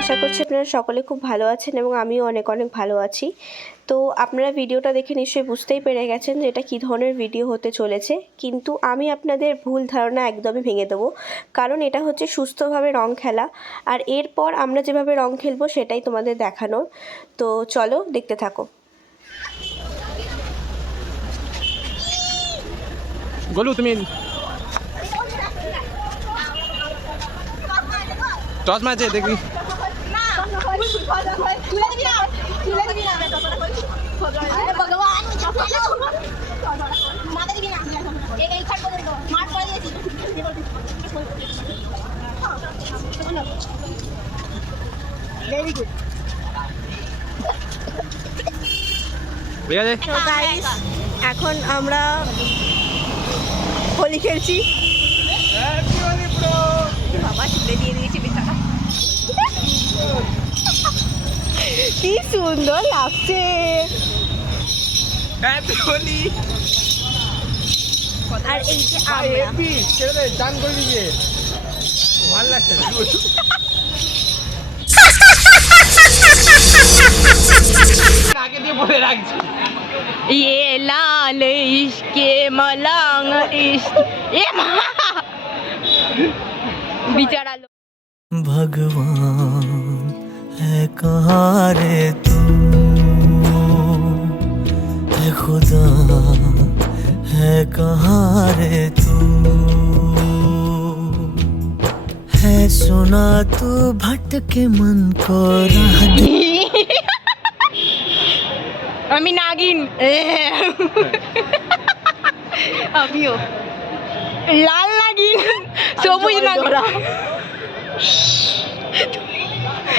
আশা করছি আপনারা সকলে খুব ভালো আছেন এবং আমিও অনেক অনেক ভালো আছি। তো আপনারা ভিডিওটা দেখে নিশ্চয়ই বুঝতেই পেরে গেছেন যে এটা কী ধরনের ভিডিও হতে চলেছে, কিন্তু আমি আপনাদের ভুল ধারণা একদমই ভেঙে দেবো। কারণ এটা হচ্ছে সুস্থভাবে রং খেলা, আর এরপর আমরা যেভাবে রং খেলবো সেটাই তোমাদের দেখানো। তো চলো দেখতে থাকো। গোলু তুমি টস ম্যাচে দেখবি ভেরি গুড। ঠিক আছে। তো গাইস, এখন আমরা হোলি খেলছি। বাবা তুলে দিয়ে দিয়েছি বিছানা। কি সুন্দর লাগছে। হ্যাপি হোলি। আর এই যে আমরা ছেড়ে দে, চান করে দিবে, ভালো লাগছে না। আগে দিয়ে বলে রাখছি ये लाल इश्क मलंग इश्क ए माँ बेचारा भगवान है कहाँ रे तू, है खुदा है कहाँ रे तू, है सुना तू भटके मन को राह दे। আমি নাগিন আমিও লাল নাগিন সবুজ নাগিন।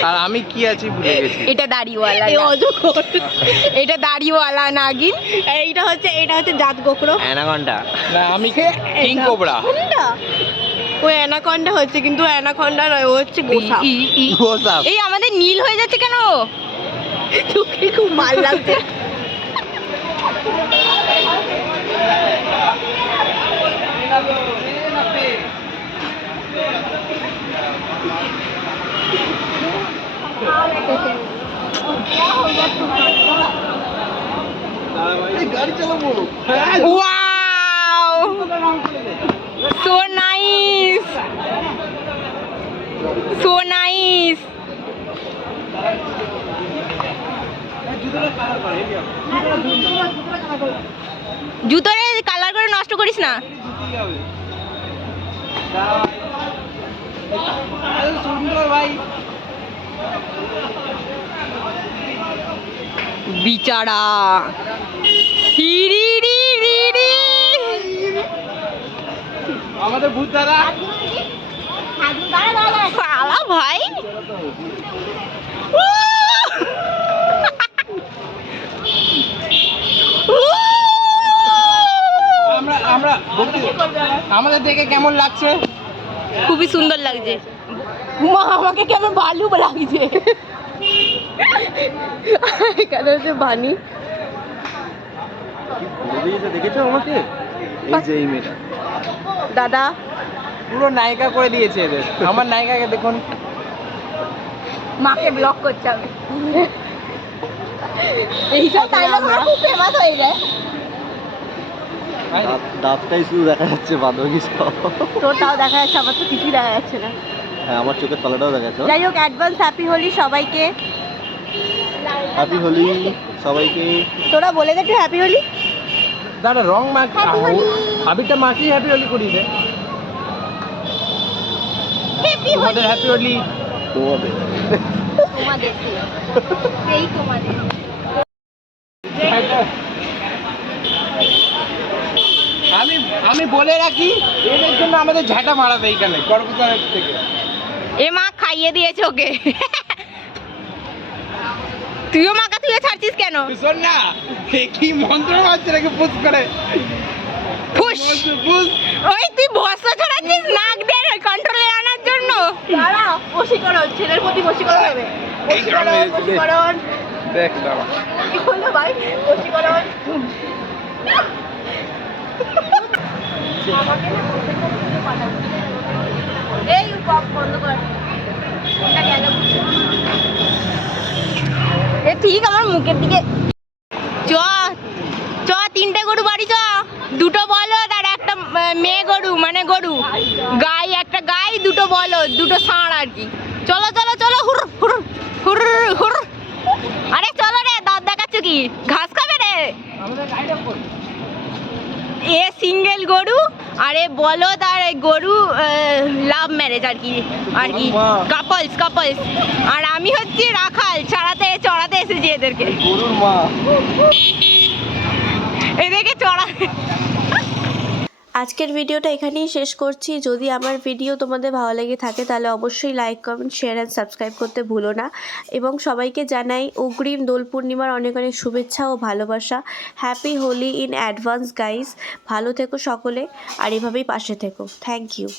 আর আমি কি আছি ভুলে গেছি। এটা দাড়িওয়ালা, এটা দাড়িওয়ালা নাগিন। এটা হচ্ছে জাত গোকরো অ্যানাকন্ডা। না আমি কিং কোবরা। ওই অ্যানাকন্ডা হচ্ছে, কিন্তু অ্যানাকন্ডা নয়, ও হচ্ছে গোসা। গোসাপ। এই আমাদের নীল হয়ে যাচ্ছে কেন? তোকে খুব মাল লাগছে। Wow! So nice! So nice! জুতোরে কালার করে নষ্ট করিস না। বিচারা আমাদের ভূত দাদা পালা ভাই। আমরা আমাদের দেখে কেমন লাগছে? খুবই সুন্দর লাগছে। মা আমাকে কেমন ভালো লাগছে। এখানে হচ্ছে বানি। দেখেছো আমাকে? এই যে এই মেয়েটা দাদা পুরো নায়িকা করে দিয়েছে এদের। আমার নায়িকাকে দেখুন। মাকে ব্লক করছে আমি। এইসব ডায়লগ খুব ফেমাস হয়ে যায়। দাঁতটাই শুধু দেখা যাচ্ছে, বাদবাকি সব। তোরটাও দেখা যাচ্ছে, আমার তো কিছুই দেখা যাচ্ছে না। হ্যাঁ, আমার চোখের তলাটাও দেখা যাচ্ছে। যাই হোক, অ্যাডভান্স হ্যাপি হোলি সবাইকে। হ্যাপি হোলি সবাইকে। তোরা বলে দে একটু হ্যাপি হোলি। দাদা রং মাখি, আবিরটা মাখি হ্যাপি হোলি করি দে। তোমাদের হ্যাপি হোলি। তোমাদের তোমাদের সেই তোমাদের আমি বলে রাখি, এদের জন্য আমাদের ঝাঁটা মারাবে এইখানে কর্মচারী থেকে। এ মা খাইয়ে দিয়েছে ওকে। তুইও মাকা তুইও ছাড়ছিস কেন? তুই শোন না, কি মন্ত্র মারছে নাকি ফুস করে। ফুস ফুস। ওই তুই ভস্ম ছড়াচ্ছিস নাক দিয়ে কন্ট্রোলে আনার জন্য। দাঁড়া, বশীকরণ, ছেলের প্রতি বশীকরণ হবে। বশীকরণ দেখ দাঁড়া। কি বললো ভাই? বশীকরণ। এই বন্ধ কর। কোনটা গেল? ঠিক আমার মুখের দিকে। চ চ, 3টে গরু বাড়ি চ, 2টো বলদ আর একটা মেয়ে গরু, মানে গরু গাই, একটা গাই, 2টো বলদ, 2টো ষাঁড় আর কি। চলো চলো চলো, হুর হুর হুর হুর। আরে চলো রে, দাঁত দেখাচ্ছ কি, ঘাস খাবে রে? এ সিঙ্গেল গরু আর এ বলদ আর গরু লাভ ম্যারেজ আর কি, কাপলস কাপলস। আর আমি হচ্ছি রাখাল, চড়াতে এসেছি এদেরকে, গরুর মা। এদেরকে চড়াতে। আজকের ভিডিওটা এখানেই শেষ করছি। যদি আমার ভিডিও তোমাদের ভালো লেগে থাকে তাহলে অবশ্যই like, comment, share and subscribe করতে ভুলো না। এবং সবাইকে জানাই অগ্রিম দোল পূর্ণিমার অনেক অনেক শুভেচ্ছা ও ভালোবাসা। Happy Holi in advance guys. ভালো থেকো সকলে, আর এভাবেই পাশে থেকো। Thank you.